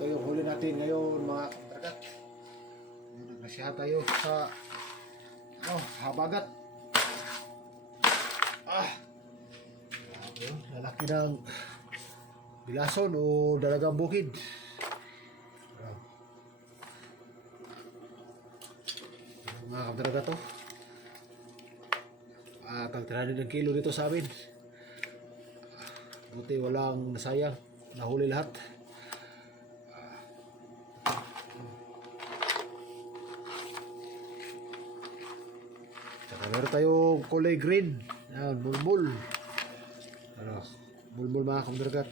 Ito yung huli natin ngayon mga katragat. Nagnasiyahan tayo sa oh, habagat. Ah! Grabe yun. Lalaki ng bilason o dalagang bukid. Ah. Mga katragat to. At ang 300 ng kilo dito sa amin. Buti walang nasayang. Nahuli lahat. Meron tayong kulay green. Yan, bulbul. Ano, bulbul mga kamdragat.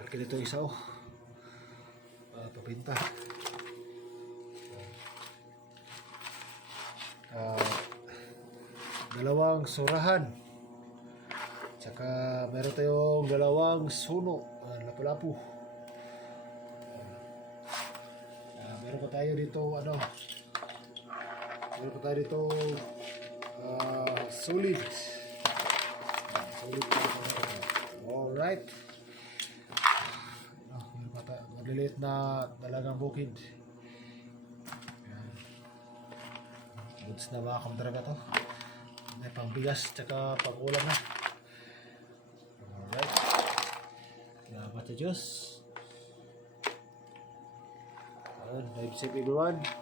Laki nito isa oh. Uh, papinta. Ah, dalawang surahan. Tsaka meron tayong dalawang suno. Uh, lapu-lapu. Ah, meron pa tayo dito ano. Meron tayo dito ah, solid. Solid. Alright. Ah. Maliliit na dalagang bukid. Goods na mga kamdraga to. May pangbigas tsaka pag-ulam na. Alright. Salamat sa Diyos. Ayun, drive safe everyone.